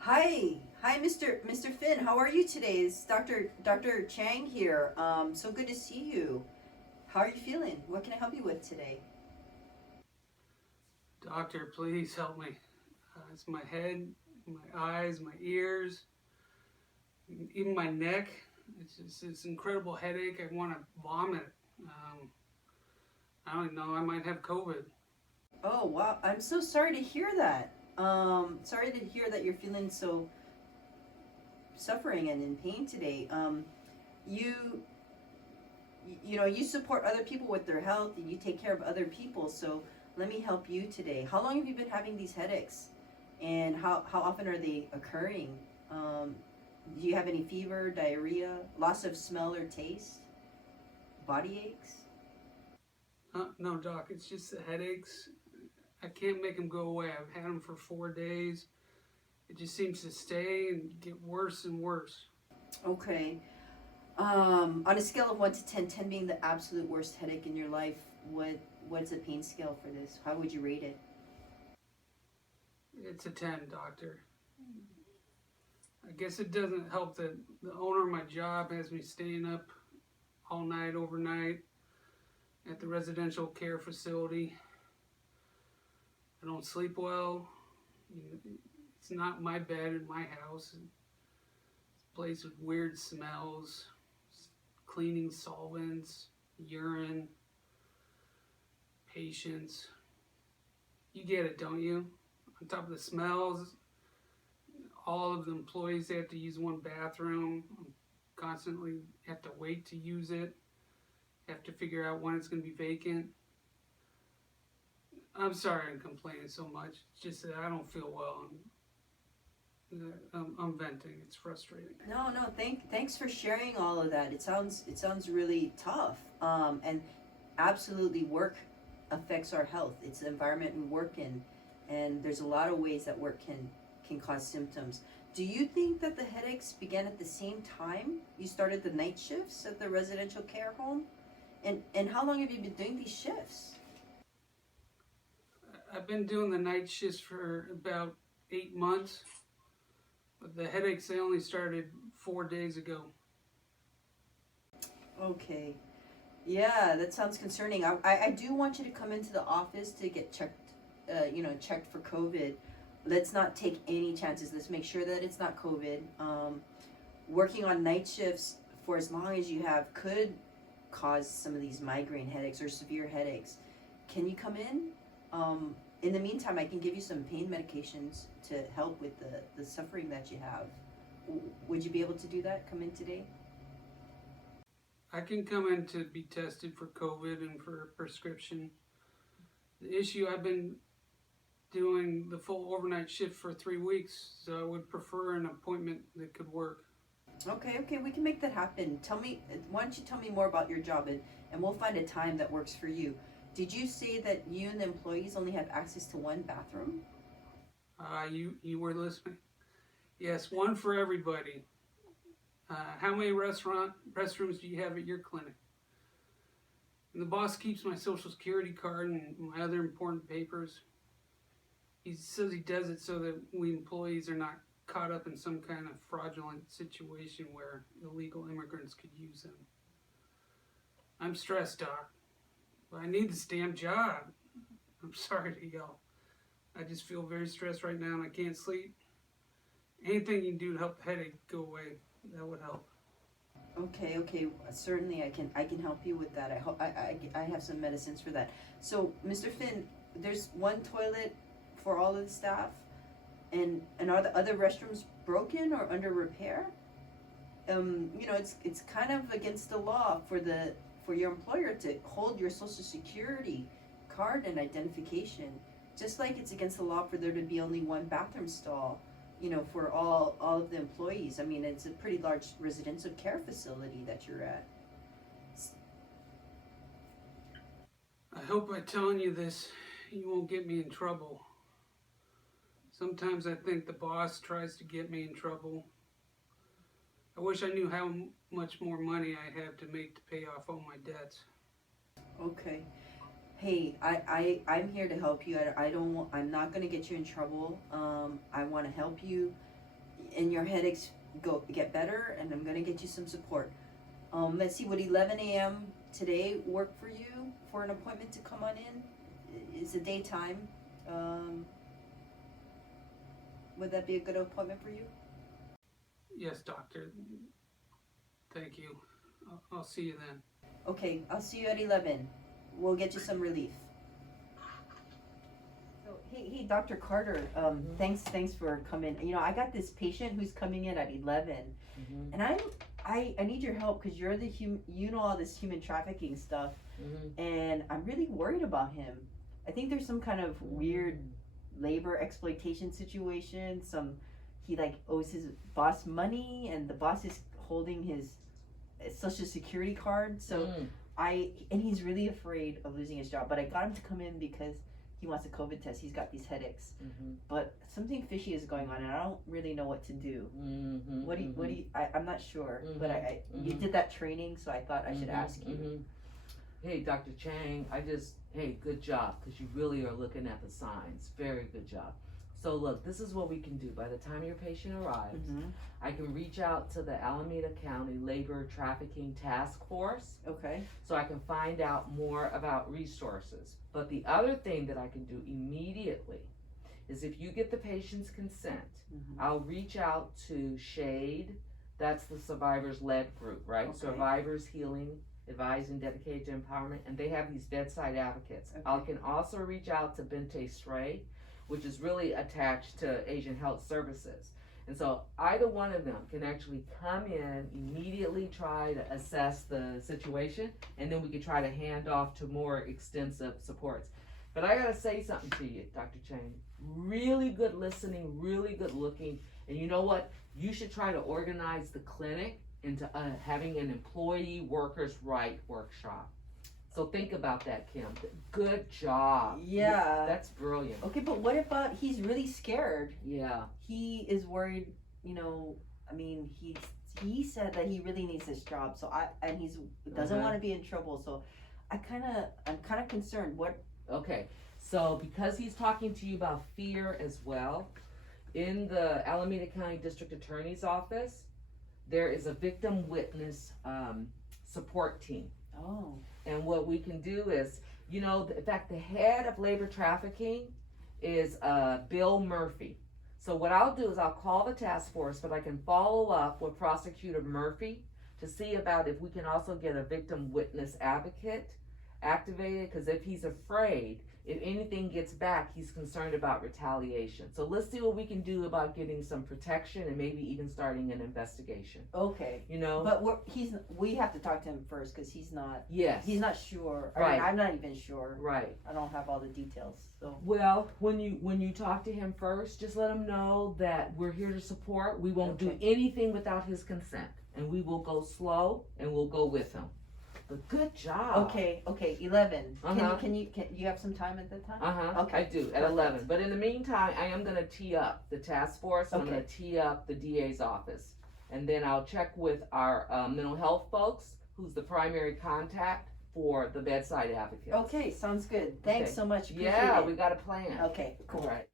Hi, Mr. Finn. How are you today? It's Dr. Chang here. So good to see you. How are you feeling? What can I help you with today? Doctor, please help me. It's my head, my eyes, my ears, even my neck. It's just this incredible headache. I want to vomit. Um, I don't know. I might have COVID. Oh wow, I'm so sorry to hear that. Sorry to hear that you're feeling so suffering and in pain today. You you support other people with their health and you take care of other people. So let me help you today. How long have you been having these headaches, and how often are they occurring? Um, do you have any fever, diarrhea, loss of smell or taste, body aches? No, doc, it's just the headaches. I can't make them go away. I've had them for 4 days. It just seems to stay and get worse and worse. Okay. On a scale of 1 to 10, 10 being the absolute worst headache in your life, what's the pain scale for this? How would you rate it? It's a 10, doctor. I guess it doesn't help that the owner of my job has me staying up all night, overnight, at the residential care facility. I don't sleep well. It's not my bed in my house. It's a place with weird smells, cleaning solvents, urine, patients. You get it, don't you? On top of the smells, all of the employees have to use one bathroom. Constantly have to wait to use it. Have to figure out when it's going to be vacant. I'm sorry I'm complaining so much. It's just that I don't feel well. I'm venting. It's frustrating. No. Thanks for sharing all of that. It sounds really tough. And absolutely, work affects our health. It's the environment we work in, and there's a lot of ways that work can cause symptoms. Do you think that the headaches began at the same time you started the night shifts at the residential care home? And how long have you been doing these shifts? I've been doing the night shifts for about 8 months, but the headaches they only started 4 days ago. Okay. Yeah, that sounds concerning. I do want you to come into the office to get checked, checked for COVID. Let's not take any chances. Let's make sure that it's not COVID. Working on night shifts for as long as you have could cause some of these migraine headaches or severe headaches. Can you come in? In the meantime, I can give you some pain medications to help with the suffering that you have. Would you be able to do that? Come in today? I can come in to be tested for COVID and for a prescription. The issue, I've been doing the full overnight shift for 3 weeks, so I would prefer an appointment that could work. Okay, we can make that happen. Why don't you tell me more about your job, and we'll find a time that works for you. Did you say that you and the employees only have access to one bathroom? You were listening. Yes, one for everybody. How many restrooms do you have at your clinic? And the boss keeps my social security card and my other important papers. He says he does it so that we employees are not caught up in some kind of fraudulent situation where illegal immigrants could use them. I'm stressed, Doc, but I need this damn job. I'm sorry to yell. I just feel very stressed right now and I can't sleep. Anything you can do to help the headache go away, that would help. Okay. Certainly, I can help you with that. I have some medicines for that. So, Mr. Finn, there's one toilet for all of the staff, and are the other restrooms broken or under repair? It's kind of against the law for your employer to hold your social security card and identification, just like it's against the law for there to be only one bathroom stall, for all of the employees. I mean, it's a pretty large residential care facility that you're at. I hope by telling you this, you won't get me in trouble. Sometimes I think the boss tries to get me in trouble. I wish I knew how much more money I have to make to pay off all my debts. Okay. Hey, I'm here to help you. I'm not gonna get you in trouble. I want to help you. and your headaches get better, and I'm gonna get you some support. Let's see, would 11 a.m. today work for you for an appointment to come on in? It's a daytime. Would that be a good appointment for you? Yes, doctor. Thank you. I'll see you then. Okay, I'll see you at 11. We'll get you some relief. So, hey, Dr. Carter. Thanks for coming. You know, I got this patient who's coming in at 11, and I need your help because you're you know all this human trafficking stuff, and I'm really worried about him. I think there's some kind of weird labor exploitation situation. He like owes his boss money, and the boss is holding his social security card. So and he's really afraid of losing his job. But I got him to come in because he wants a COVID test. He's got these headaches, but something fishy is going on, and I don't really know what to do. What do you? I'm not sure, but you did that training, so I thought I should ask you. Hey, Dr. Chang, good job, because you really are looking at the signs. Very good job. So look, this is what we can do. By the time your patient arrives, I can reach out to the Alameda County Labor Trafficking Task Force. Okay. So I can find out more about resources. But the other thing that I can do immediately is if you get the patient's consent, I'll reach out to SHADE. That's the survivors-led group, right? Okay. Survivors Healing, Advised and Dedicated to Empowerment, and they have these bedside advocates. Okay. I can also reach out to Bente Stray, which is really attached to Asian Health Services. And so either one of them can actually come in, immediately try to assess the situation, and then we can try to hand off to more extensive supports. But I gotta say something to you, Dr. Chang. Really good listening, really good looking, and you know what? You should try to organize the clinic into having an employee workers' right workshop. So think about that, Kim. Good job. Yeah. That's brilliant. Okay, but what about he's really scared? Yeah. He is worried, I mean, he said that he really needs this job. So he doesn't want to be in trouble. So I'm kind of concerned. What? Okay. So because he's talking to you about fear as well, in the Alameda County District Attorney's Office, there is a victim witness support team. Oh. And what we can do is, in fact, the head of labor trafficking is Bill Murphy. So what I'll do is I'll call the task force, but I can follow up with Prosecutor Murphy to see about if we can also get a victim witness advocate activated, because if he's afraid, if anything gets back, he's concerned about retaliation. So let's see what we can do about getting some protection and maybe even starting an investigation. Okay. But we have to talk to him first because he's not. Yes. He's not sure. Right. I mean, I'm not even sure. Right. I don't have all the details. So. Well, when you talk to him first, just let him know that we're here to support. We won't do anything without his consent, and we will go slow and we'll go with him. But good job. Okay, 11. Can you have some time at that time? Okay. I do, at 11. But in the meantime, I am going to tee up the task force. I'm going to tee up the DA's office. And then I'll check with our mental health folks, who's the primary contact for the bedside advocates. Okay, sounds good. Thanks so much. Appreciate it. it. We got a plan. Okay, cool. All right.